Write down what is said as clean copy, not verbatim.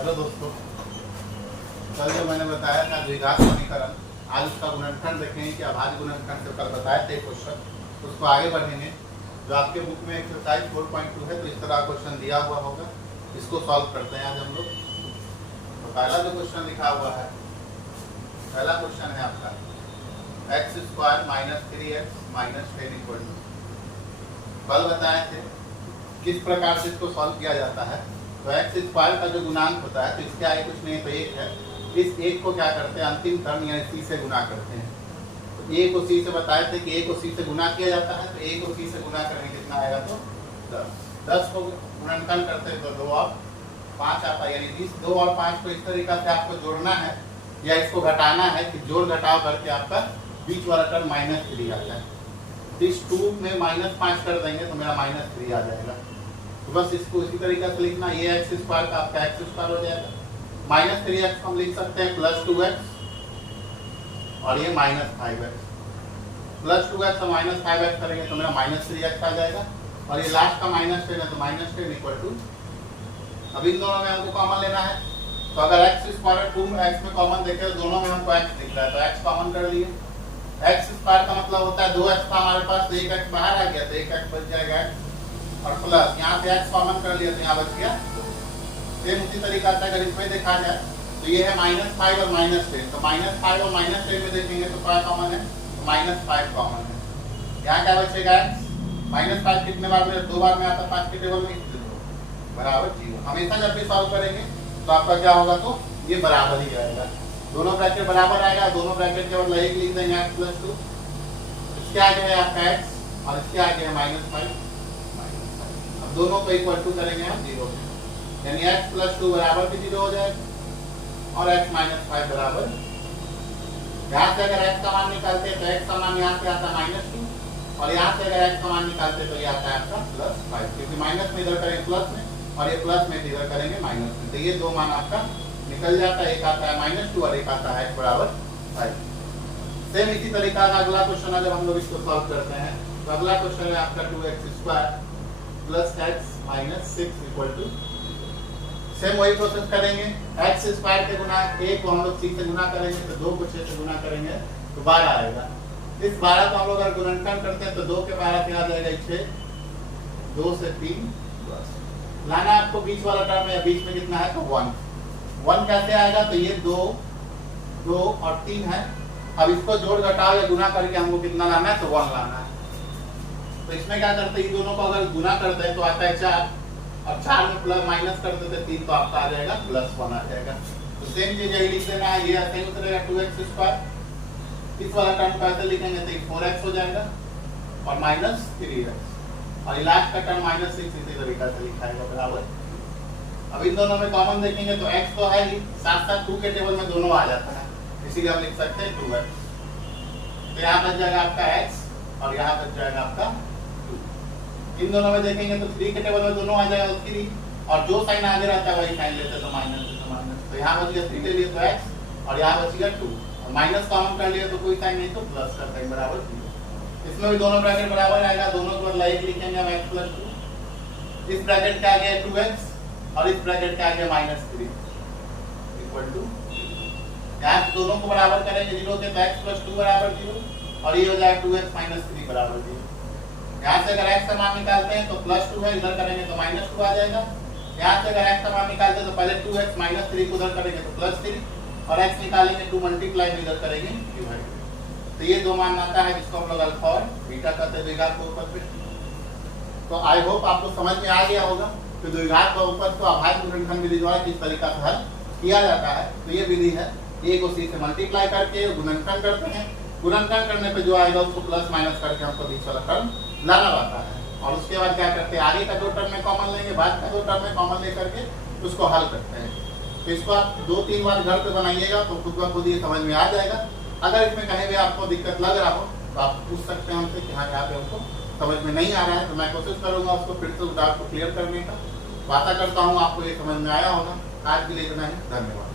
Hello दोस्तों, कल जो मैंने बताया था द्विघात समीकरण, आज उसका गुणनखंड देखेंगे कि अभाज्य गुणनखंड से कल बताए थे क्वेश्चन, उसको आगे बढ़ेंगे। जो आपके बुक में एक्सरसाइज 4.2 है, तो इस तरह क्वेश्चन दिया हुआ होगा, इसको सॉल्व करते हैं आज हम लोग। तो पहला जो क्वेश्चन लिखा हुआ है, पहला क्वेश्चन है आपका x² - 3x - 10 = कल बताए थे किस प्रकार से इसको सॉल्व किया जाता है। तो x² का जो गुणांक होता है, तो इसके आगे कुछ नहीं, तो 1 है। इस 1 को क्या करते हैं, अंतिम टर्म यानी c से गुना करते हैं। तो a को c से बताए थे कि a को c से गुना किया जाता है, तो a को c से गुना करने कितना आएगा, तो 10 को गुणनखंड करते हैं तो 2 और 5 आता है, यानी इस 2 और 5 को इस तरीका से आपको जोड़ना है या इसको घटाना है कि जोड़ घटाव करके आपका बीच वाला टर्म -3 आता है। तो इस 2 में -5 कर देंगे तो मेरा -3 आ जाएगा। तो बस इसको इसी तरीके से लिखना, ये x² का आपका x² हो जाएगा, -3x हम लिख सकते हैं +2x और ये -5x, +2x और -5x करेंगे तो मेरा -3x आ जाएगा। और ये लास्ट का -10 है तो -10 = अब इन दोनों में हमको कॉमन लेना है। तो अगर x² 2x में कॉमन देखें तो दोनों में हमको x दिख रहा है, तो x कॉमन कर लिए। x² का मतलब होता है 2x था हमारे पास, तो 1x बाहर आ गया, तो 1x बच जाएगा और प्लस यहाँ से x कॉमन कर लिया तो यहाँ बच गया। सेम उसी तरीका से अगर इसमें देखा जाए तो ये है -5 और -10, तो -5 और -10 में देखेंगे तो क्या कॉमन है, तो -5 कॉमन है। यहाँ क्या बचेगा, -5 कितने बार में, 2 बार में आता है 5 के टेबल में, बराबर 0। हमेशा जब भी सॉल्व करेंगे तो आपका क्या होगा, तो ये बराबर ही आएगा, दोनों ब्रैकेट बराबर आएगा। दोनों ब्रैकेट के बदले एक लिख देंगे x + 2, इसके आगे है आपका x और इसके आगे है -5, अब दोनों को इक्वल टू करेंगे हम 0 से, यानी x + 2 बराबर भी 0 हो जाएगा और x - 5 बराबर। यहाँ से अगर x का मान निकालते हैं तो x का मान यहाँ से आता है -2 और यहाँ से अगर x का मान निकालते हैं तो ये आता है आपका +5, क्योंकि माइनस में इधर करेंगे प्लस में और ये प्लस में इधर करेंगे माइनस में, तो ये दो मान आपका निकल जाता है, एक आता है -2 और एक आता है x = 5। सेम इसी तरीका का अगला क्वेश्चन है, जब हम लोग इसको सॉल्व करते हैं तो अगला क्वेश्चन है आपका 2x² + x - 6 = सेम वही प्रोसेस करेंगे। x² के गुना 1 को हम लोग 6 से गुना करेंगे, तो 2 को 6 से गुना करेंगे तो 12 आएगा। इस 12 को हम लोग अगर गुणनखंड करते हैं तो 2 के 12 क्या आ जाएगा, 6, 2 से 3 लाना आपको बीच वाला टर्म है, बीच में कितना है तो 1 कैसे आएगा, तो ये 2 और 3 है। अब इसको जोड़ घटाव या गुना करके हमको कितना लाना है, तो 1 लाना है। तो इसमें क्या करते हैं, इन दोनों को अगर गुना करते हैं तो आता है 4 और 4 में प्लस माइनस कर देते 3 तो आपका आ जाएगा +1 आ जाएगा। तो सेम चीज यही लिख देना है, ये ऐसे ही उतरेगा 2x², इस वाला टर्म कैसे लिखेंगे तो 4x हो जाएगा और -3x और लास्ट का टर्म -6 इसी तरीका से लिखाएगा बराबर। अब इन दोनों में कॉमन देखेंगे तो x तो है ही, साथ साथ 2 के टेबल में दोनों आ जाता है, इसीलिए हम लिख सकते हैं 2x। तो यहाँ बच जाएगा आपका x और यहाँ बच जाएगा आपका 2। इन दोनों में देखेंगे तो 3 के टेबल में दोनों आ जाएगा, तो 3 और जो साइन आगे रहता है वही साइन लेते तो माइनस, तो यहाँ बच गया 3 ले लिए तो x और यहाँ बच गया 2 और माइनस कॉमन कर लिया तो कोई साइन नहीं तो प्लस कर देंगे बराबर 0। इसमें भी दोनों ब्रैकेट बराबर आएगा, दोनों के बदले एक लिखेंगे हम x + 2, इस ब्रैकेट के आगे 2x और इस ब्रैकेट के आगे -3 = यहाँ से दोनों को बराबर करेंगे 0 के, तो x + 2 = 0 और ये हो जाएगा 2x - 3 = 0। यहाँ से अगर x का मान निकालते हैं तो +2 है, इधर करेंगे तो -2 आ जाएगा। यहाँ से अगर x का मान निकालते हैं तो पहले 2x - 3 को उधर करेंगे तो +3 और x निकालेंगे 2 मल्टीप्लाई में इधर करेंगे डिवाइड। तो ये दो मान आता है जिसको हम लोग अल्फा और बीटा कहते हैं द्विघात बहुपद पे। तो आई होप आपको समझ में आ गया होगा कि द्विघात बहुपद को अभाज्य गुणनखंड विधि द्वारा किस तरीका से हल किया जाता है। तो ये विधि है, a को c से मल्टीप्लाई करके गुणनखंड करते हैं, गुणनखंड करने पे जो आएगा उसको प्लस माइनस करके हमको बीच वाला टर्म लाना रहता है और उसके बाद क्या करते हैं, आगे का 2 टर्म में कॉमन लेंगे, बाद का 2 टर्म में कॉमन लेकर के उसको हल करते हैं। तो इसको आप 2-3 बार घर पे बनाइएगा तो खुद ब खुद ये समझ में आ जाएगा। अगर इसमें कहीं भी आपको दिक्कत लग रहा हो तो आप पूछ सकते हैं हमसे कि हाँ यहाँ पे हमको समझ में नहीं आ रहा है, तो मैं कोशिश करूँगा उसको फिर से उस डाउट को क्लियर करने का। आशा करता हूँ आपको ये समझ में आया होगा। आज के लिए इतना ही, धन्यवाद।